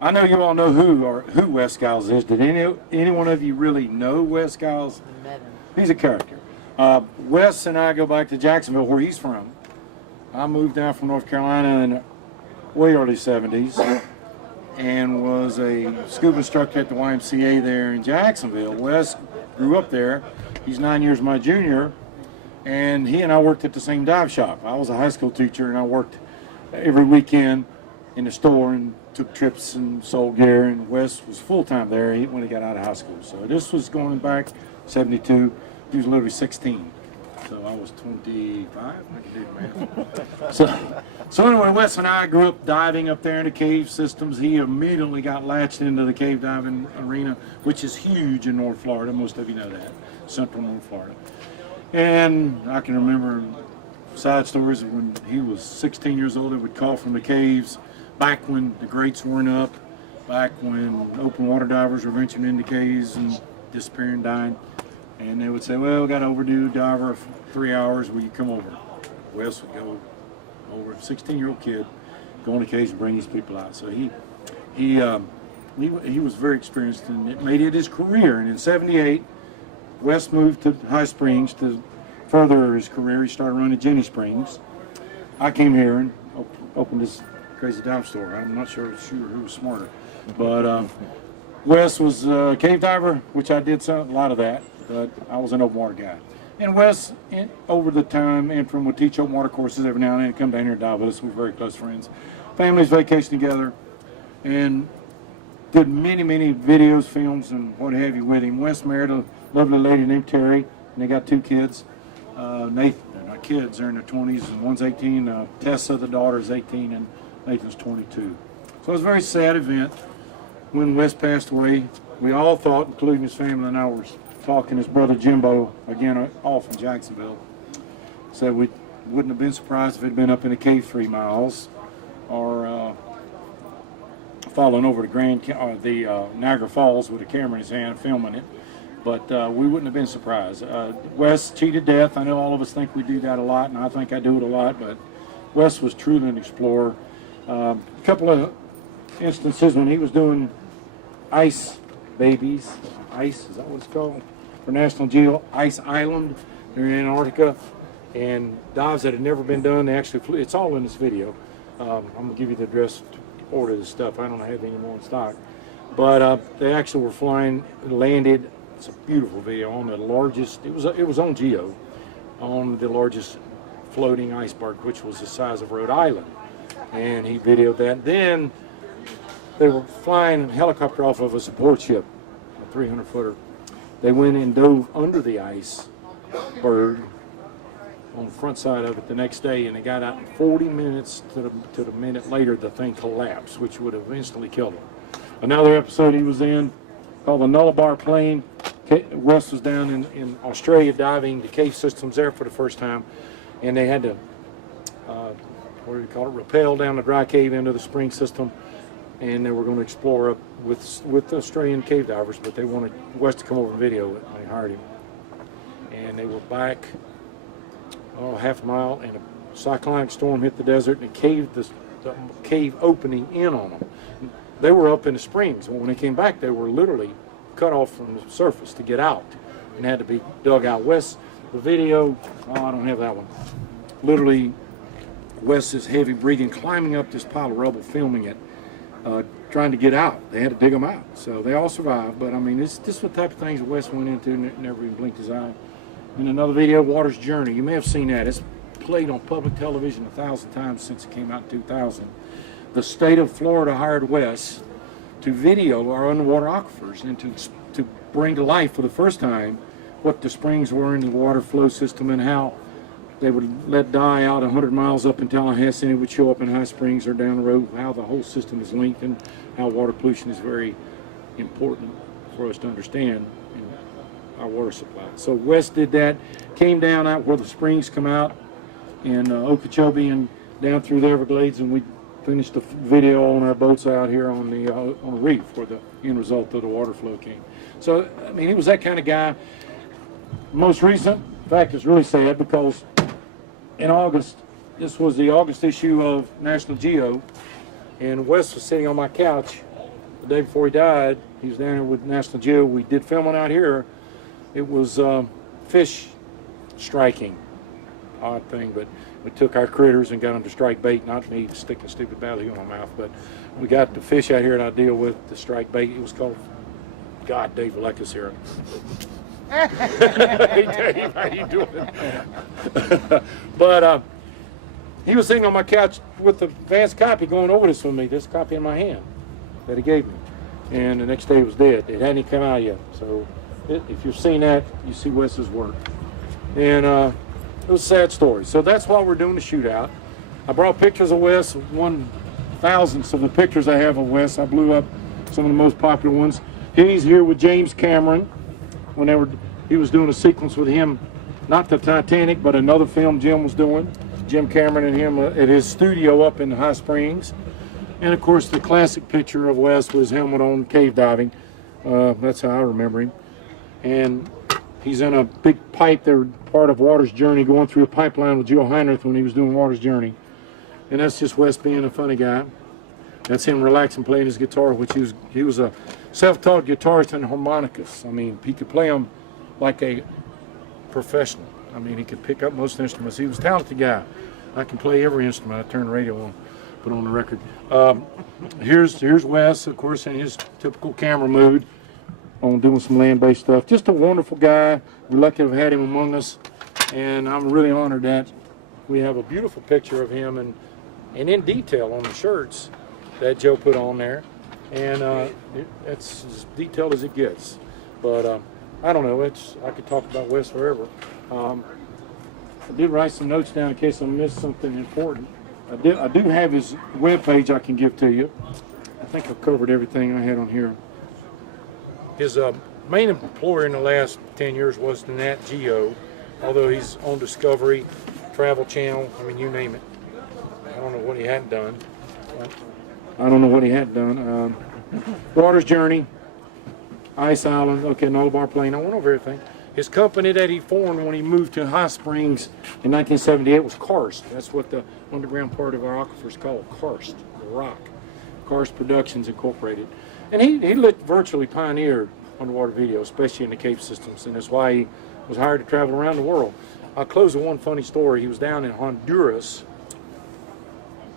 I know you all know who Wes Skiles is. Did any one of you really know Wes Skiles? He's a character. Wes and I go back to Jacksonville, where he's from. I moved down from North Carolina in the way early 70s and was a scuba instructor at the YMCA there in Jacksonville. Wes grew up there. He's 9 years my junior, and he and I worked at the same dive shop. I was a high school teacher, and I worked every weekend in the store and took trips and sold gear, and Wes was full-time there when he got out of high school. So this was going back 72. He was literally 16. So I was 25. I can do the math. So anyway, Wes and I grew up diving up there in the cave systems. He immediately got latched into the cave diving arena, which is huge in North Florida. Most of you know that, central North Florida. And I can remember side stories of when he was 16 years old. They would call from the caves back when the grates weren't up, back when open water divers were venturing into caves and disappearing, dying. And they would say, well, we got an overdue diver for 3 hours, will you come over? Wes would go over, 16-year-old kid, go on the caves and bring these people out. So he was very experienced, and it made it his career. And in 78, Wes moved to High Springs to further his career. He started running Jenny Springs. I came here and opened this crazy dive store. I'm not sure who was smarter. But Wes was a cave diver, which I did a lot of that, but I was an open water guy. And Wes, over the time, Interim would teach open water courses every now and then, come down here and dive with us. We were very close friends. Families vacation together, and did many, many videos, films, and what have you with him. Wes married a lovely lady named Terry, and they got 2 kids. Nathan, my kids are in their 20s, and one's 18. Tessa, the daughter, is 18, and Nathan's 22. So it was a very sad event when Wes passed away. We all thought, including his family and I, were talking. His brother Jimbo, again, all from Jacksonville, said we wouldn't have been surprised if he'd been up in the cave 3 miles or falling over the Niagara Falls with a camera in his hand filming it. But we wouldn't have been surprised. Wes cheated death. I know all of us think we do that a lot, and I think I do it a lot, but Wes was truly an explorer. A couple of instances when he was doing ice babies, ice, is that what it's called? For National Geo, Ice Island, they're in Antarctica, and dives that had never been done. They actually flew, it's all in this video. I'm going to give you the address to order this stuff. I don't have any more in stock. But they actually were flying, landed. It's a beautiful video on the largest, it was on Geo, on the largest floating iceberg, which was the size of Rhode Island. And he videoed that. Then they were flying a helicopter off of a support ship, a 300-footer. They went and dove under the iceberg on the front side of it the next day, and they got out in 40 minutes to the minute later. The thing collapsed, which would have instantly killed him. Another episode he was in called the Nullarbor Plain. Wes was down in Australia diving the cave systems there for the first time, and they had to what do you call it, rappel down the dry cave into the spring system, and they were going to explore up with Australian cave divers, but they wanted Wes to come over and video it. They hired him, and they were back half a mile, and a cyclonic storm hit the desert and caved the cave opening in on them. They were up in the springs. When they came back, they were literally cut off from the surface to get out and had to be dug out. Wes, the video, I don't have that one. Literally, Wes is heavy breathing, climbing up this pile of rubble, filming it, trying to get out. They had to dig them out. So they all survived. But I mean, this is the type of things that Wes went into and never even blinked his eye. In another video, Water's Journey. You may have seen that. It's played on public television 1,000 times since it came out in 2000. The state of Florida hired Wes to video our underwater aquifers and to bring to life for the first time what the springs were in the water flow system and how they would let die out 100 miles up in Tallahassee and it would show up in High Springs or down the road, how the whole system is linked and how water pollution is very important for us to understand in our water supply. So Wes did that, came down out where the springs come out in Okeechobee and down through the Everglades, and we finished the video on our boats out here on the reef where the end result of the water flow came. So, I mean, he was that kind of guy. Most recent, in fact, it's really sad because in August, this was the August issue of National Geo, and Wes was sitting on my couch the day before he died, he was down here with National Geo. We did filming out here. It was fish striking. Odd thing, but we took our critters and got them to strike bait, not me sticking a stupid ballyhoo in my mouth, but we got the fish out here that I deal with to strike bait. It was called, God, Dave Aleckis here. Hey Dave, how you doing? But he was sitting on my couch with the advanced copy going over this with me, this copy in my hand that he gave me. And the next day it was dead. It hadn't even come out yet. So if you've seen that, you see Wes's work. And it was a sad story. So that's why we're doing the shootout. I brought pictures of Wes, 1/1000th of the pictures I have of Wes. I blew up some of the most popular ones. He's here with James Cameron. He was doing a sequence with him, not the Titanic, but another film Jim was doing. Jim Cameron and him at his studio up in High Springs. And of course the classic picture of Wes with his helmet on, cave diving. That's how I remember him. And he's in a big pipe. They were part of Water's Journey, going through a pipeline with Joe Heinrich when he was doing Water's Journey. And that's just Wes being a funny guy. That's him relaxing, playing his guitar, which he was a self-taught guitarist and harmonicist. I mean, he could play them like a professional. I mean, he could pick up most instruments. He was a talented guy. I can play every instrument. I turn the radio on, put on the record. Here's Wes, of course, in his typical camera mood, on doing some land-based stuff. Just a wonderful guy. We're lucky to have had him among us, and I'm really honored that we have a beautiful picture of him and in detail on the shirts that Joe put on there, and it's as detailed as it gets. But I don't know. I could talk about Wes forever. I did write some notes down in case I missed something important. I do have his webpage I can give to you. I think I've covered everything I had on here. His main employer in the last 10 years was the Nat Geo, although he's on Discovery, Travel Channel, I mean, you name it. I don't know what he hadn't done. Water's Journey, Ice Island, okay, Nullarbor Plain. I went over everything. His company that he formed when he moved to High Springs in 1978 was Karst. That's what the underground part of our aquifer is called, Karst, the rock. Karst Productions Incorporated. And he virtually pioneered underwater video, especially in the cave systems, and that's why he was hired to travel around the world. I'll close with one funny story. He was down in Honduras,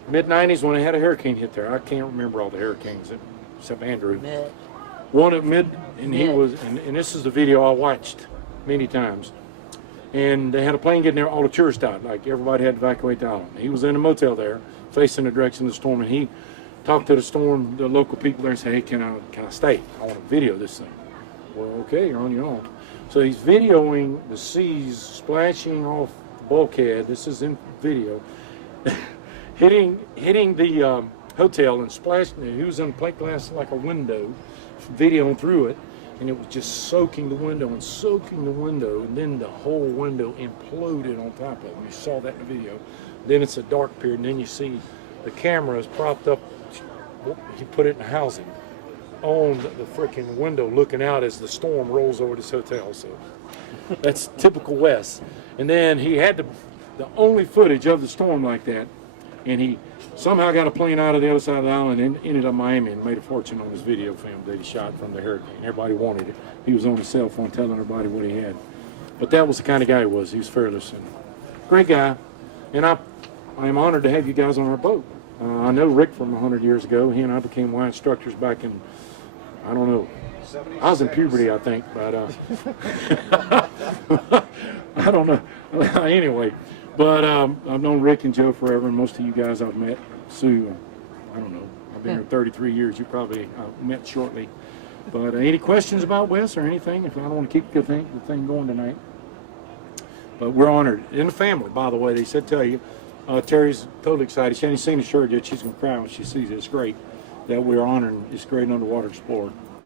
mid-90s, when they had a hurricane hit there. I can't remember all the hurricanes, except Andrew. One at and he was, and this is the video I watched many times. And they had a plane getting there, all the tourists died, like everybody had to evacuate the island. He was in a motel there, facing the direction of the storm, and he talked to the local people there and said, hey, can I stay? I want to video this thing. Well, okay, you're on your own. So he's videoing the seas splashing off the bulkhead. This is in video. hitting the hotel and splashing. He was in plate glass like a window, videoing through it, and it was just soaking the window, and then the whole window imploded on top of it. You saw that in the video. Then it's a dark period, and then you see the camera is propped up. He put it in housing on the freaking window, looking out as the storm rolls over this hotel. So that's typical Wes. And then he had the only footage of the storm like that, and he somehow got a plane out of the other side of the island and ended up in Miami and made a fortune on his video film that he shot from the hurricane. Everybody wanted it. He was on his cell phone telling everybody what he had. But that was the kind of guy he was. He was fearless and great guy. And I am honored to have you guys on our boat. I know Rick from 100 years ago. He and I became Y instructors back in, I don't know, I was in puberty, I think, but I don't know. Anyway, but I've known Rick and Joe forever, and most of you guys I've met. Sue, I don't know. I've been here 33 years. You probably met shortly. But any questions about Wes or anything? If I don't want to keep the thing going tonight. But we're honored. In the family, by the way, they said tell you. Terry's totally excited. She hasn't seen the shirt yet. She's going to cry when she sees it. It's great that we're honoring this great underwater explorer.